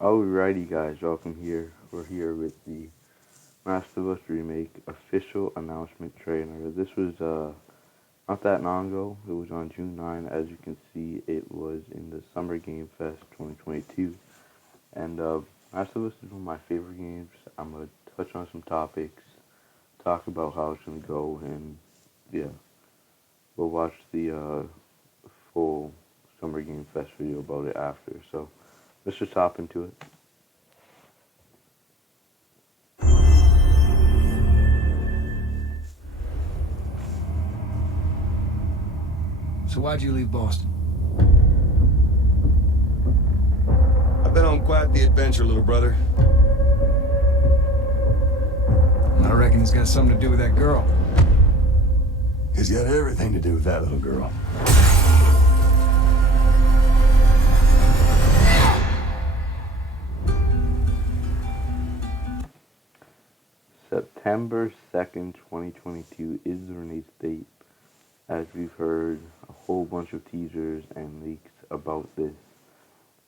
Alrighty, guys, welcome here. We're here with the Last of Us Remake official announcement trailer. This was not that long ago. It was on June 9. As you can see, it was in the Summer Game Fest 2022. And Last of Us is one of my favorite games. I'm going to touch on some topics, talk about how it's going to go, and yeah, we'll watch the full Summer Game Fest video about it after. So let's just hop into it. So why'd you leave Boston? I've been on quite the adventure, little brother. I reckon it's got something to do with that girl. It's got everything to do with that little girl. September 2nd, 2022 is the release date, as we've heard a whole bunch of teasers and leaks about this,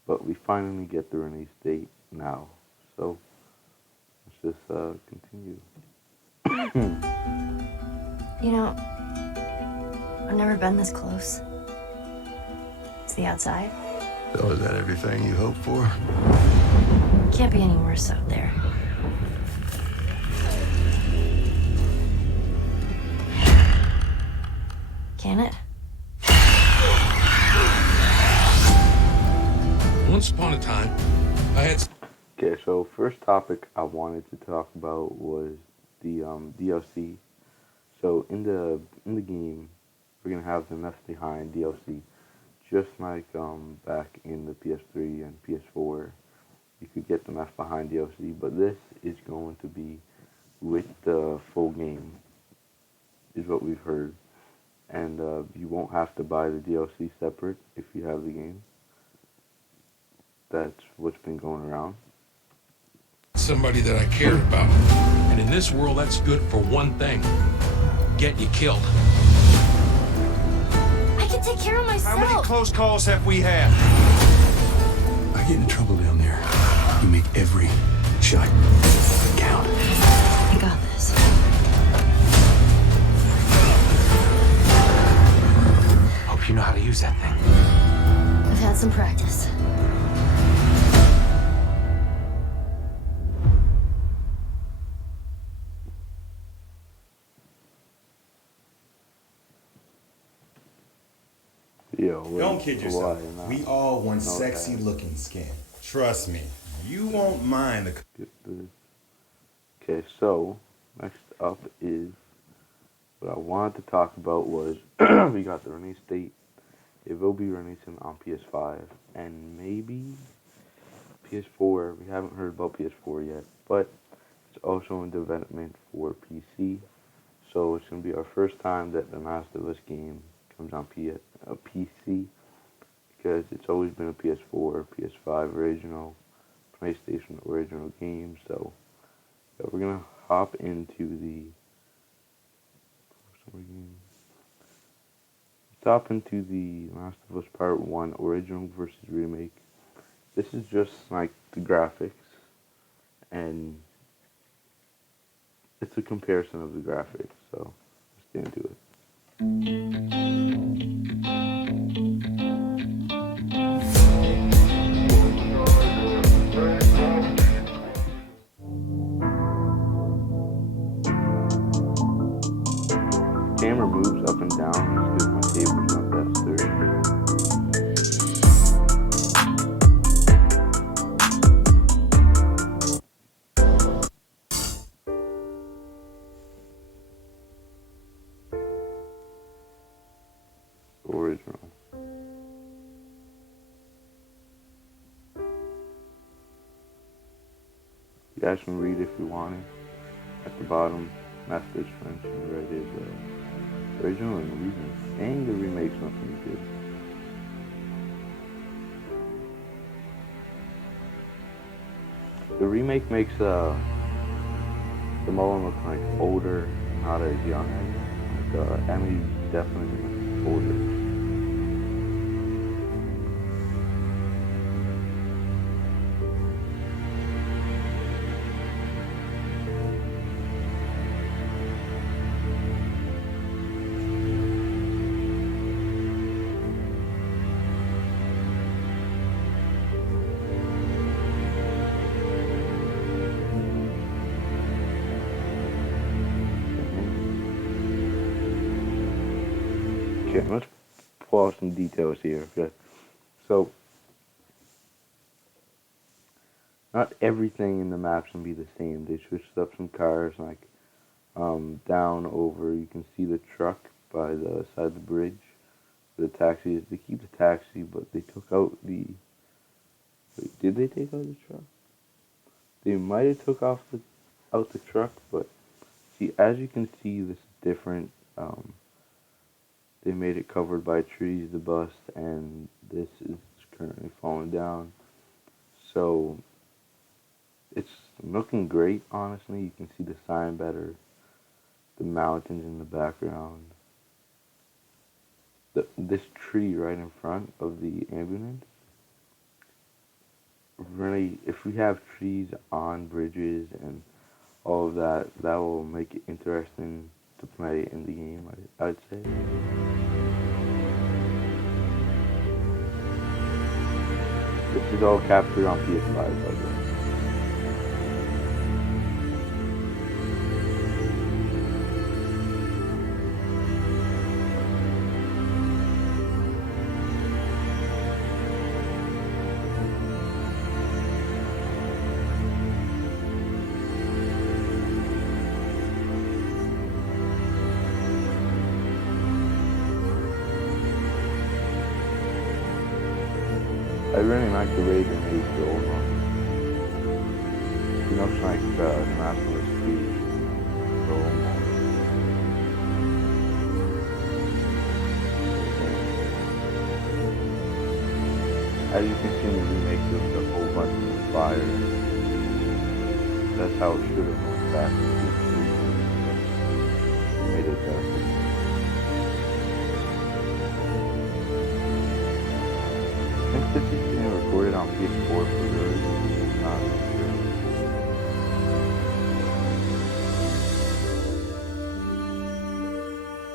but we finally get the release date now, so let's just continue. You know, I've never been this close. It's the outside. So is that everything you hoped for? Can't be any worse out there. Can it? Once upon a time, I had... Okay, so first topic I wanted to talk about was the DLC. So in the game, we're gonna have the Left Behind DLC, just like back in the PS3 and PS4. You could get the Left Behind DLC, but this is going to be with the full game, is what we've heard. And you won't have to buy the DLC separate if you have the game. That's what's been going around. somebody that I cared about. And in this world, that's good for one thing. Get you killed. I can take care of myself. How many close calls have we had? I get into trouble down there. You make every shot count. I got this. Hope you know how to use that thing. I've had some practice. Don't kid yourself. We all want sexy looking skin. Trust me, you won't mind the... Okay, so next up is what I wanted to talk about was we got the release date. It will be releasing on PS5 and maybe PS4. We haven't heard about PS4 yet, but it's also in development for PC. So it's going to be our first time that the Last of Us game comes on PC, because it's always been a PS4, PS5 original, PlayStation original game. So yeah, we're gonna hop into the Last of Us Part 1 original versus remake. This is just like the graphics, and it's a comparison of the graphics. So let's get into it. Camera moves up and down because my table's not that sturdy. Original. You guys can read if you want it. At the bottom, left is French and right is original and remake. And the remake's not pretty good. The remake makes the Mullen look like older, not as young. Like Emily's definitely older. spoil some details here, okay? So, not everything in the maps can be the same. They switched up some cars, like down over. You can see the truck by the side of the bridge. The taxi. They keep the taxi, but they took out the. Wait, did they take out the truck? They might have took out the truck, but see, as you can see, this is different. They made it covered by trees, the bus, and this is currently falling down. So it's looking great, honestly. You can see the sign better, the mountains in the background. This tree right in front of the ambulance, really, if we have trees on bridges and all of that, that will make it interesting to play in the game, I'd say. This is all captured on PS5, by the way. I really like the way they made the old one. You know, it's like National Street. So, as you can see in the remake, there was a whole bunch of fire. That's how it should have looked back in the 3D. Made it darker. I think this is being recorded on PS4 for really not sure.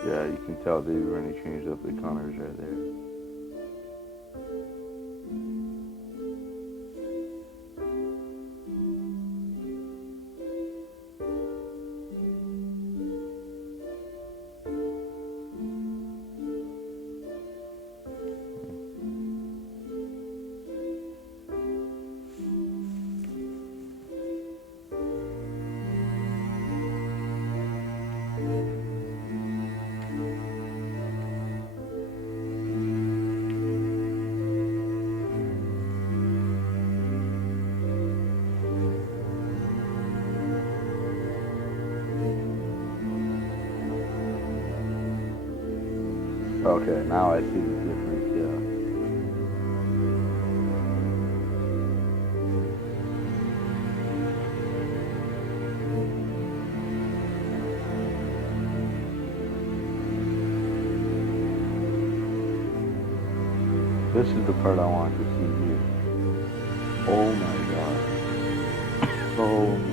Yeah, you can tell they really changed up the colors right there. Okay, now I see the difference, yeah. This is the part I want to see here. Oh my god. Oh my.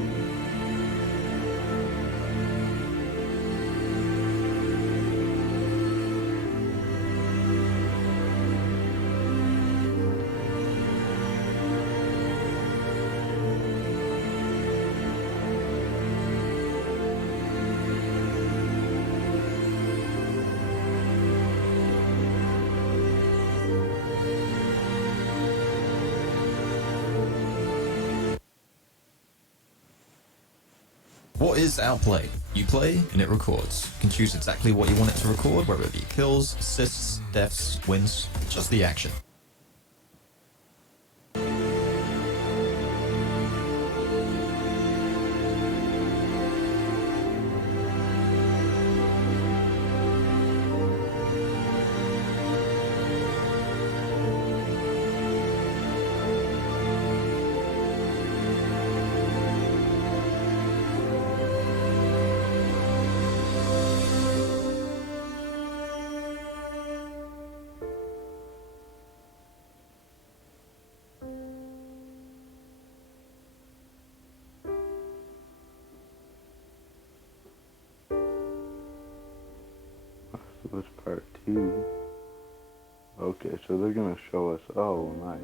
What is Outplay? You play and it records. You can choose exactly what you want it to record, whether it be kills, assists, deaths, wins, just the action. So this part 2. Okay, so they're gonna show us. Oh, nice.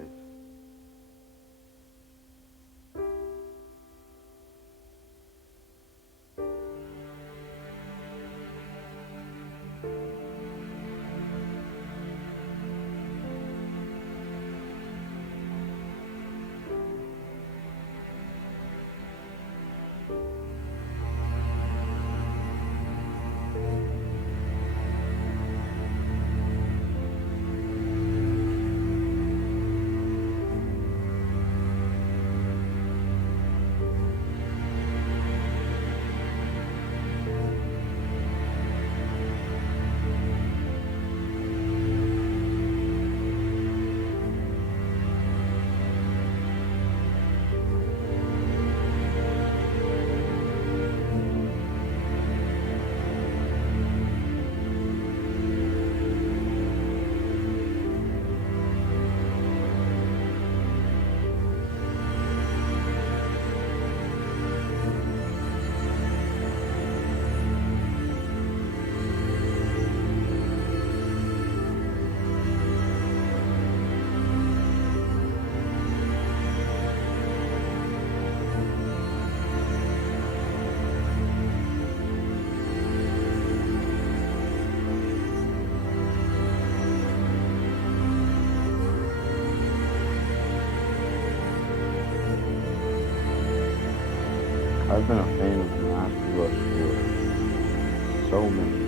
I've been a fan of The Last of Us for so many years.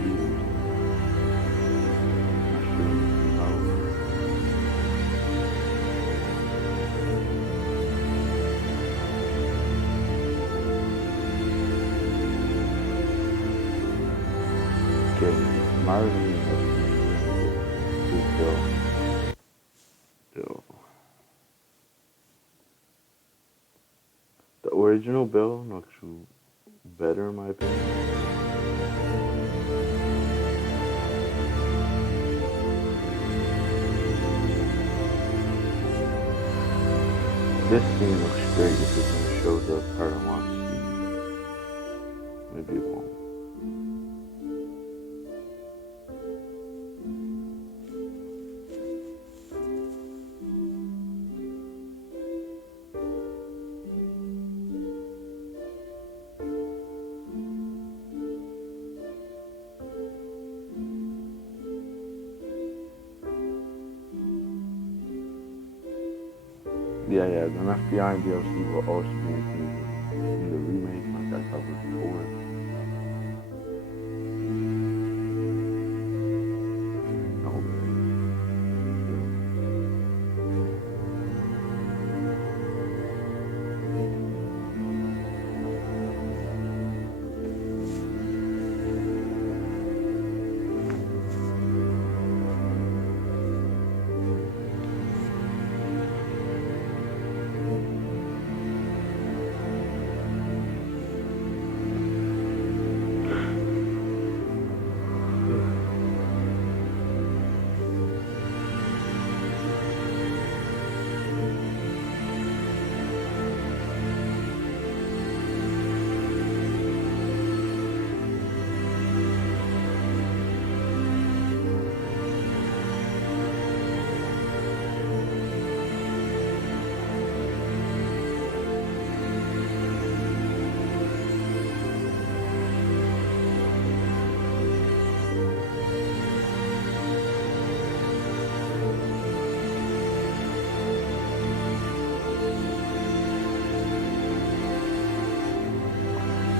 I'm not sure if you know. Okay, my review is Bill. The original Bill looks better in my opinion. This scene looks great if it's going to show the part I want to see. Maybe it won't. Yeah, the FBI and DLC will also be included in the remake like I covered before.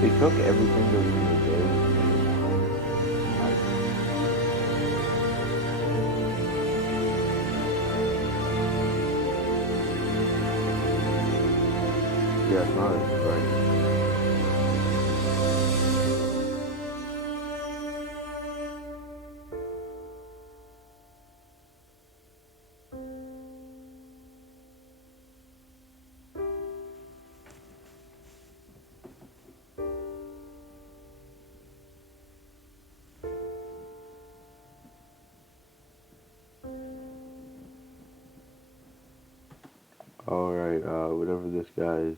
They took everything that was in the day and made it more nice. Yeah, it's not as bright. Alright, whatever this guy is,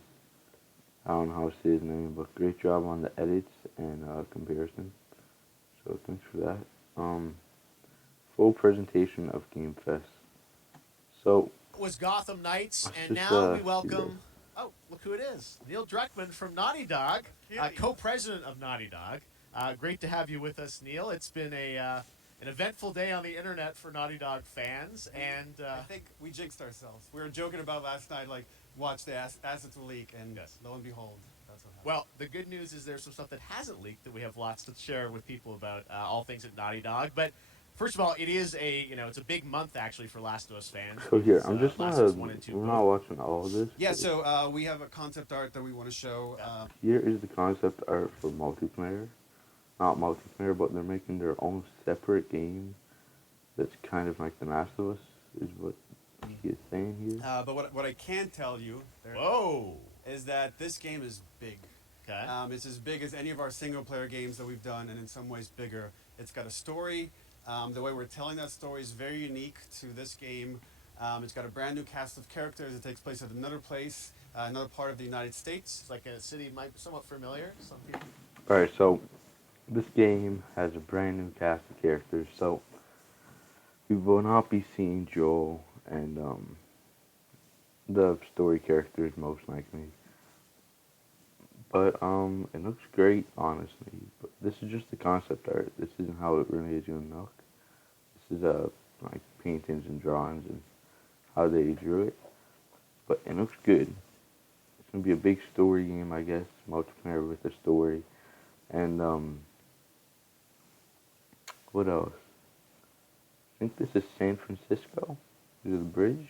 I don't know how to say his name, but great job on the edits and comparison. So thanks for that. Full presentation of Game Fest. So was Gotham Knights, let's and just, now we see welcome. Oh, look who it is! Neil Druckmann from Naughty Dog, co-president of Naughty Dog. Great to have you with us, Neil. It's been an eventful day on the internet for Naughty Dog fans, and I think we jinxed ourselves. We were joking about last night, like, watch the assets will leak, and Yes. lo and behold, that's what happened. well, the good news is there's some stuff that hasn't leaked that we have lots to share with people about all things at Naughty Dog. But first of all, it is it's a big month actually for Last of Us fans. So here, because, I'm just Last not, of Us 1 and 2 we're both. not watching all of this. Yeah, so we have a concept art that we want to show. Here is the concept art for multiplayer. Not multiplayer, but they're making their own separate game that's kind of like The Last of Us, is what he is saying here. But what I can tell you Whoa! is that this game is big. Okay. It's as big as any of our single-player games that we've done, and in some ways bigger. It's got a story. The way we're telling that story is very unique to this game. It's got a brand new cast of characters. It takes place at another place, another part of the United States. It's like a city might be somewhat familiar. Some people. Alright, so this game has a brand new cast of characters, so we will not be seeing Joel and the story characters most likely. But it looks great, honestly. But this is just the concept art. This isn't how it really is gonna look. This is like paintings and drawings and how they drew it. But it looks good. gonna be a big story game, I guess, multiplayer with a story, and what else? I think this is San Francisco. Is it the bridge?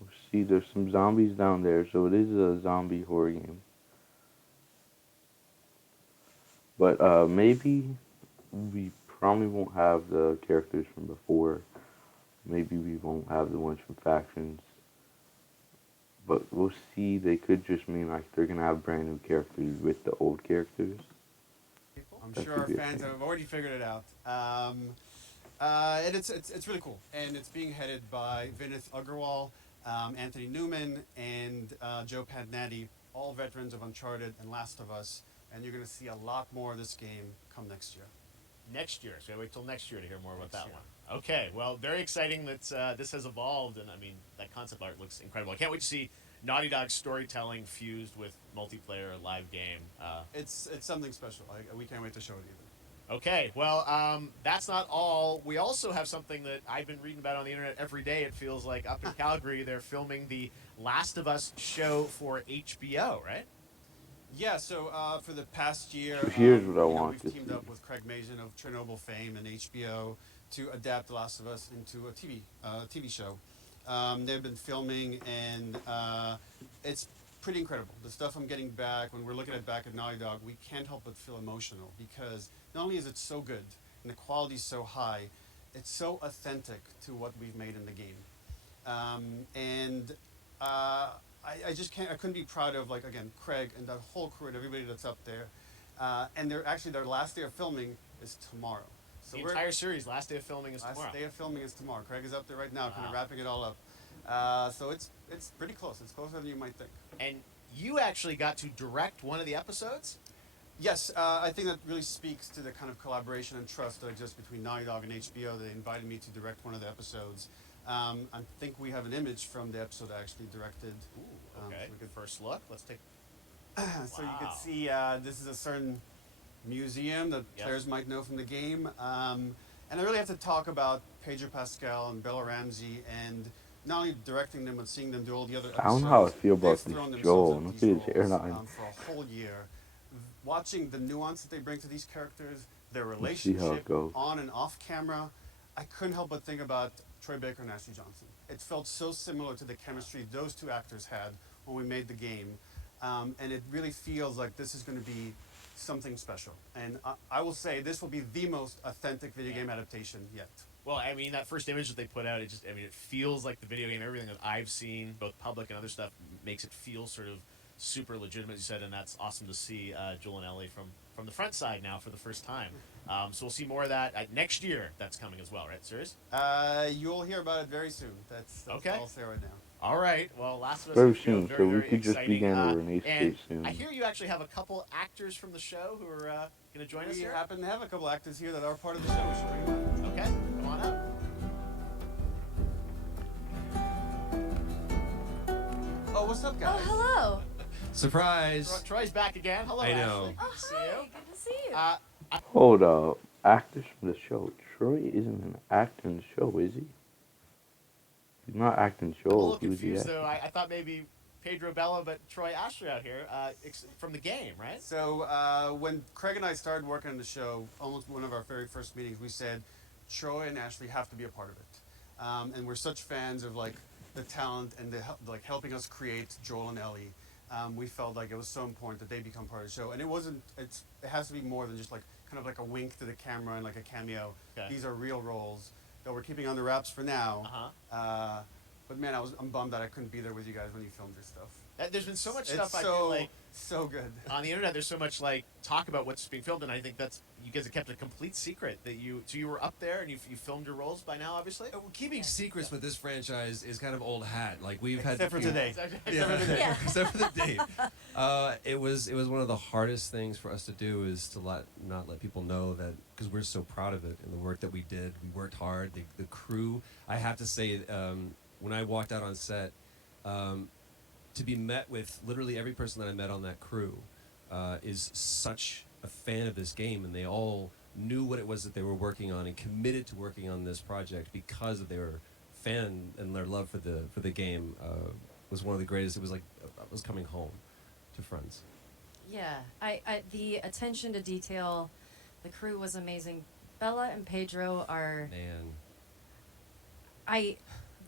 We'll see, there's some zombies down there, so it is a zombie horror game. But maybe we probably won't have the characters from before. Maybe we won't have the ones from Factions. But we'll see. They could just mean like they're gonna have brand new characters with the old characters. I'm That sure could our be a fans thing. have already figured it out. And it's really cool. And it's being headed by Vinith Agarwal, Anthony Newman, and Joe Padnatti, all veterans of Uncharted and Last of Us. And you're going to see a lot more of this game come next year. Next year. So I wait till next year to hear more about Next that year. one. Okay, well, very exciting that this has evolved, and I mean that concept art looks incredible. I can't wait to see Naughty Dog's storytelling fused with multiplayer live game. It's something special. We can't wait to show it either. Okay, well, that's not all. We also have something that I've been reading about on the internet every day. It feels like up in Calgary, they're filming the Last of Us show for HBO, right? Yeah, so for the past year, Here's what I want we've to teamed see. up with Craig Mazin of Chernobyl fame and HBO to adapt The Last of Us into a TV show. They've been filming, and it's pretty incredible. The stuff I'm getting back, when we're looking at back at Naughty Dog, we can't help but feel emotional because not only is it so good and the quality's so high, it's so authentic to what we've made in the game. I just can't. I couldn't be proud of, like, again, Craig and that whole crew and everybody that's up there. And they're actually, their last day of filming is tomorrow. So The entire series, last day of filming is tomorrow. last day of filming is tomorrow. Craig is up there right now, kind Wow. of wrapping it all up. So it's pretty close. It's closer than you might think. And you actually got to direct one of the episodes? Yes, I think that really speaks to the kind of collaboration and trust that exists between Naughty Dog and HBO. They invited me to direct one of the episodes. I think we have an image from the episode I actually directed. Ooh, okay. So we could First look. Let's take. So you Wow. can see this is a certain museum that Yep. players might know from the game. And I really have to talk about Pedro Pascal and Bella Ramsey, and not only directing them but seeing them do all the other episodes. I don't know how I feel about They've thrown this themselves Joel. at Look these at his roles, hairline. for a whole year. Watching the nuance that they bring to these characters, their Let's see how it relationship goes. on and off camera, I couldn't help but think about Troy Baker and Ashley Johnson. It felt so similar to the chemistry those two actors had when we made the game. And it really feels like this is going to be something special. And I will say this will be the most authentic video game adaptation yet. Well, I mean, that first image that they put out, it feels like the video game. Everything that I've seen, both public and other stuff, makes it feel sort of super legitimate, you said, and that's awesome to see Joel and Ellie from the front side now for the first time. So we'll see more of that next year. That's coming as well, right? Serious? You'll hear about it very soon. That's Okay. all I'll say right now. All right. Well, Last of Us Very will feel soon, very, so we very could just exciting. begin a release and date soon. I hear you actually have a couple actors from the show who are going to join us We here. happen to have a couple actors here that are part of the show. We should bring them on. Okay, come on up. Oh, what's up, guys? Oh, hello. Surprise! Troy's back again. Hello, I know. Ashley. Oh, Good to see hi. you. Good to see you. Hold up. Actors from the show. Troy isn't an actor in the show, is he? He's not acting the I'm a show. little He was the confused, actor. though. I thought maybe Pedro Bella, but Troy Ashley out here from the game, right? So when Craig and I started working on the show, almost one of our very first meetings, we said Troy and Ashley have to be a part of it, and we're such fans of like the talent and like helping us create Joel and Ellie. We felt like it was so important that they become part of the show, and it wasn't. It has to be more than just like kind of like a wink to the camera and like a cameo. Okay. These are real roles that we're keeping under wraps for now. Uh-huh. But man, I'm bummed that I couldn't be there with you guys when you filmed your stuff. There's been so much It's stuff I so, feel like so good. on the internet. There's so much like talk about what's being filmed, and I think that's you guys have kept a complete secret that you were up there and you filmed your roles by now, obviously. Keeping secrets with this franchise is kind of old hat. Like we've had Except for to keep- today. Yeah. Yeah. Except for the date. It was one of the hardest things for us to do is to not let people know that, because we're so proud of it and the work that we did. We worked hard. The crew. I have to say, when I walked out on set, to be met with literally every person that I met on that crew is such a fan of this game, and they all knew what it was that they were working on and committed to working on this project because they were fan and their love for the game was one of the greatest. It was like I was coming home to friends. Yeah, I the attention to detail, the crew was amazing. Bella and Pedro are Man,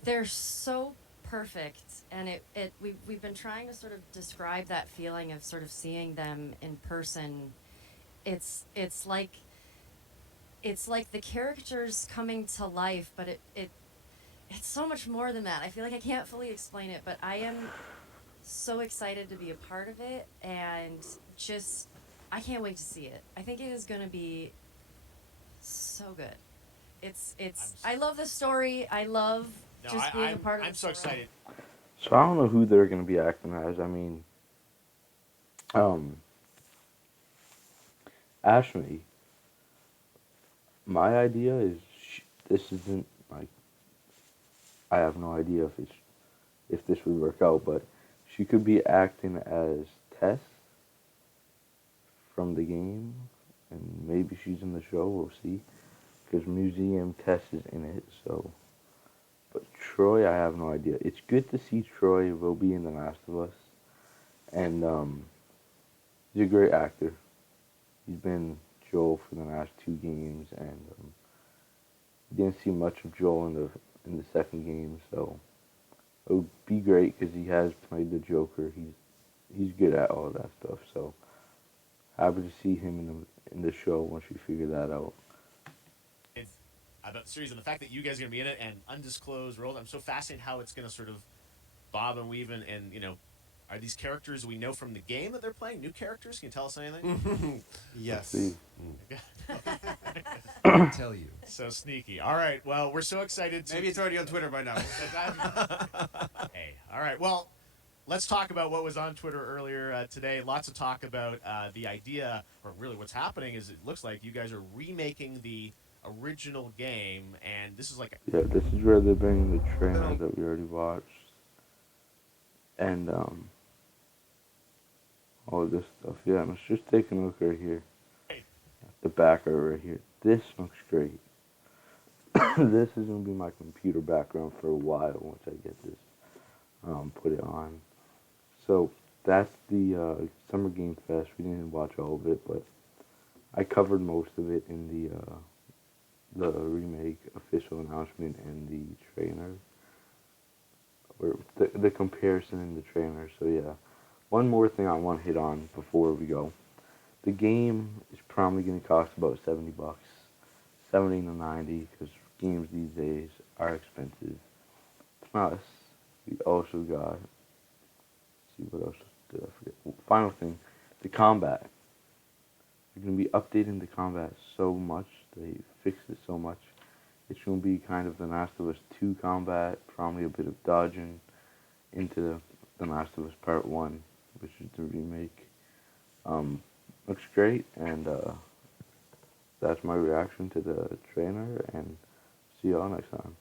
they're so perfect, and we've been trying to sort of describe that feeling of sort of seeing them in person. It's like the characters coming to life, but it's so much more than that. I feel like I can't fully explain it, but I am so excited to be a part of it, and just I can't wait to see it. I think it is going to be so good. I love the story. I love just being a part of I'm the so story. excited. So I don't know who they're going to be acting as. I mean, Ashley, my idea is this isn't like I have no idea if this would work out, but she could be acting as Tess from the game, and maybe she's in the show. We'll see, because Museum Tess is in it. So, but Troy, I have no idea. It's good to see Troy will be in The Last of Us, and he's a great actor. He's been Joel for the last 2 games, and didn't see much of Joel in the second game, so it would be great because he has played the Joker. He's good at all that stuff. So happy to see him in the show once we figure that out. It's about the series and the fact that you guys are going to be in it and undisclosed world. I'm so fascinated how it's going to sort of bob and weave and are these characters we know from the game that they're playing new characters? Can you tell us anything? Yes. I can tell you. So sneaky. All right. Well, we're so excited. Maybe it's already on Twitter by now. Hey. All right. Well, let's talk about what was on Twitter earlier today. Lots of talk about the idea, or really what's happening is it looks like you guys are remaking the original game, and this is like Yeah, this is where they're bringing the trailer that we already watched, and all of this stuff. Yeah, let's just take a look right here. At the back right here. This looks great. This is going to be my computer background for a while once I get this put it on. So that's the Summer Game Fest. We didn't watch all of it, but I covered most of it in the remake official announcement and the trailer, or the comparison in the trailer. So yeah, one more thing I want to hit on before we go. The game is probably going to cost about $70, 70 to 90, because games these days are expensive. Plus, we also got, let's see what else did I forget? Final thing, the combat. They're going to be updating the combat so much. They fixed it so much. It's going to be kind of The Last of Us 2 combat, probably a bit of dodging into The Last of Us Part 1, which is the remake. Looks great, and that's my reaction to the trailer, and see y'all next time.